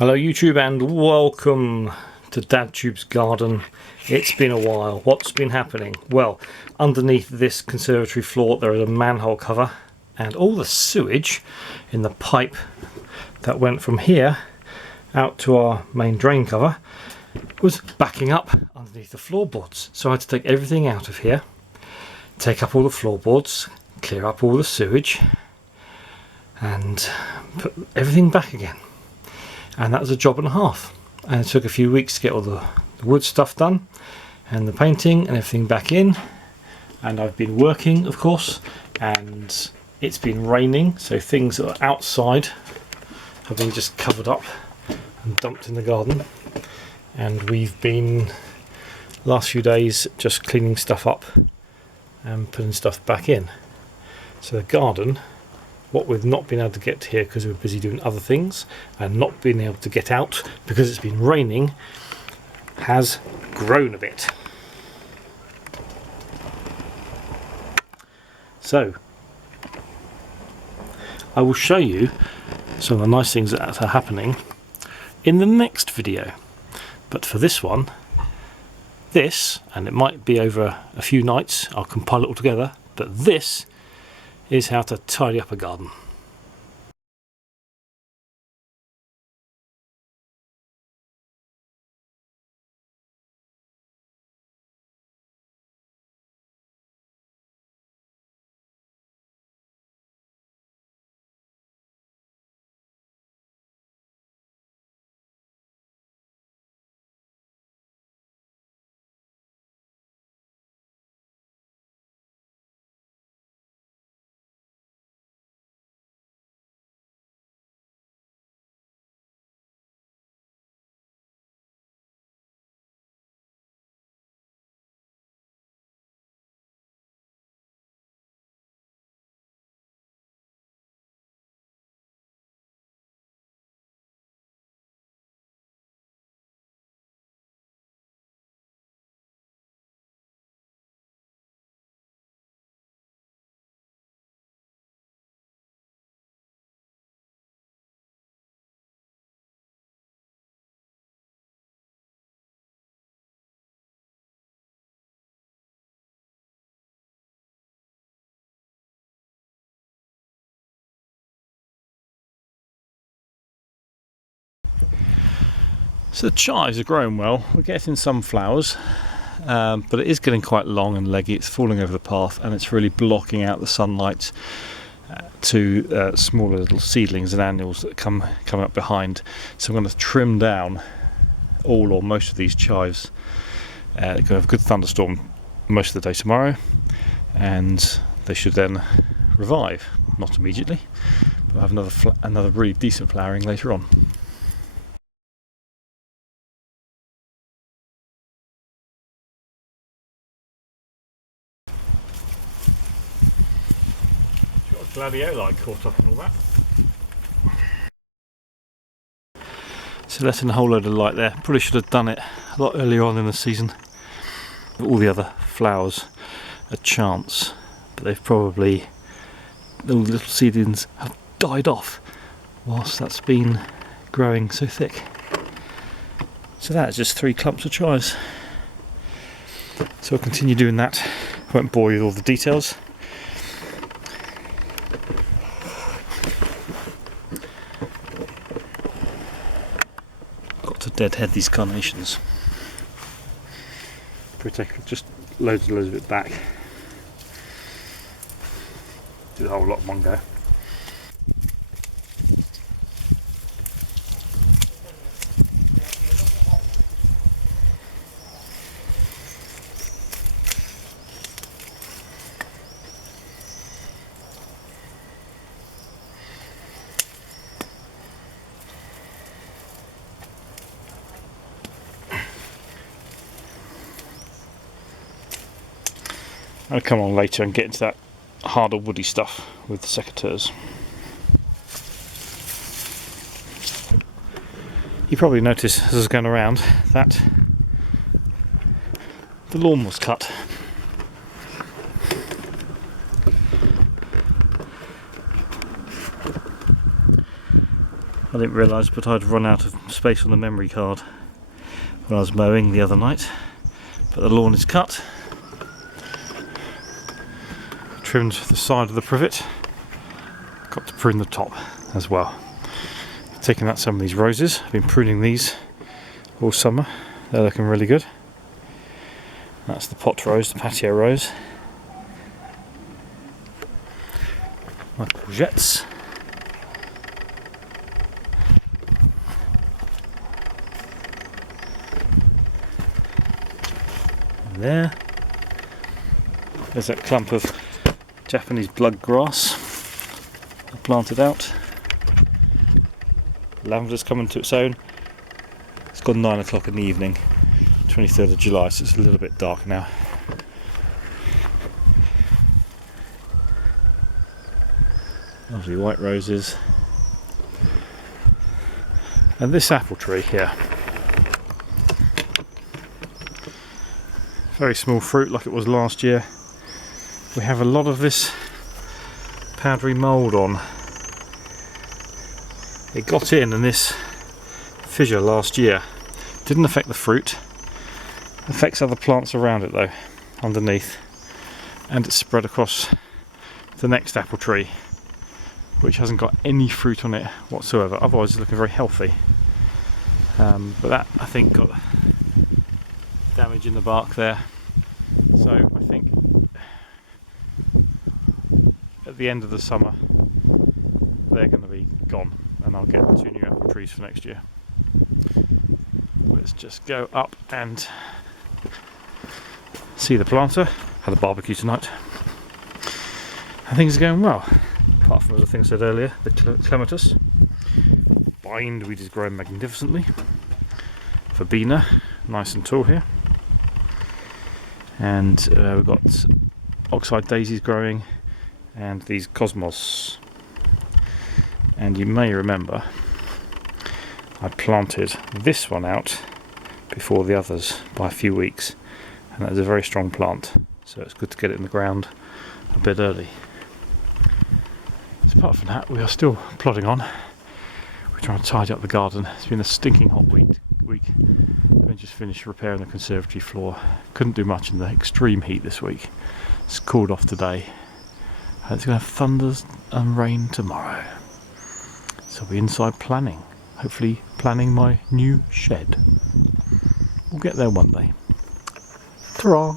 Hello YouTube and welcome to DadTube's garden. It's been a while. What's been happening? Well, underneath this conservatory floor there is a manhole cover, and all the sewage in the pipe that went from here out to our main drain cover was backing up underneath the floorboards. So I had to take everything out of here, take up all the floorboards, clear up all the sewage and put everything back again. And that was a job and a half, and it took a few weeks to get all the wood stuff done and the painting and everything back in. And I've been working, of course, and it's been raining, so things that are outside have been just covered up and dumped in the garden. And we've been last few days just cleaning stuff up and putting stuff back in. So the garden, what we've not been able to get to here because we're busy doing other things and not being able to get out because it's been raining, has grown a bit. So I will show you some of the nice things that are happening in the next video. But for this one, and it might be over a few nights, I'll compile it all together, but this is how to tidy up a garden. So the chives are growing well. We're getting some flowers, but it is getting quite long and leggy. It's falling over the path and it's really blocking out the sunlight to smaller little seedlings and annuals that come up behind. So I'm going to trim down all or most of these chives. They're going to have a good thunderstorm most of the day tomorrow, and they should then revive. Not immediately, but we'll have another really decent flowering later on. Gladioli caught up in all that. So letting a whole load of light there. Probably should have done it a lot earlier on in the season. All the other flowers a chance, but they've probably, all the little seedlings have died off whilst that's been growing so thick. So that's just 3 clumps of chives. So I'll continue doing that. Won't bore you with all the details. To deadhead these carnations. Probably take just loads and loads of it back. Do the whole lot in one go. I'll come on later and get into that harder woody stuff with the secateurs. You probably noticed as I was going around that the lawn was cut. didn't realise, but I'd run out of space on the memory card when I was mowing the other night. But the lawn is cut. Trimmed the side of the privet. Got to prune the top as well. Taking out some of these roses. I've been pruning these all summer. They're looking really good. That's the pot rose, the patio rose. My courgettes. And there's that clump of Japanese blood grass I planted out. Lavender's coming to its own. It's gone 9 o'clock in the evening, 23rd of July, so it's a little bit dark now. Lovely white roses. And this apple tree here. Very small fruit like it was last year. We have a lot of this powdery mould on. It got in this fissure last year. Didn't affect the fruit. Affects other plants around it though, underneath. And it's spread across the next apple tree, which hasn't got any fruit on it whatsoever. Otherwise it's looking very healthy. But that, I think, got damage in the bark there. So I think at the end of the summer they're going to be gone, and I'll get the 2 new apple trees for next year. Let's just go up and see the planter. Had a barbecue tonight and things are going well, apart from the thing I said earlier, the clematis. Bindweed is growing magnificently. Verbena, nice and tall here. And we've got oxeye daisies growing, and these cosmos. And you may remember I planted this one out before the others by a few weeks, and that is a very strong plant, so it's good to get it in the ground a bit early. So apart from that, we are still plodding on. We're trying to tidy up the garden. It's been a stinking hot week. We just finished repairing the conservatory floor. Couldn't do much in the extreme heat this week. It's cooled off today. It's going to have thunders and rain tomorrow. So I'll be inside planning. Hopefully planning my new shed. We'll get there one day. Ta-ra!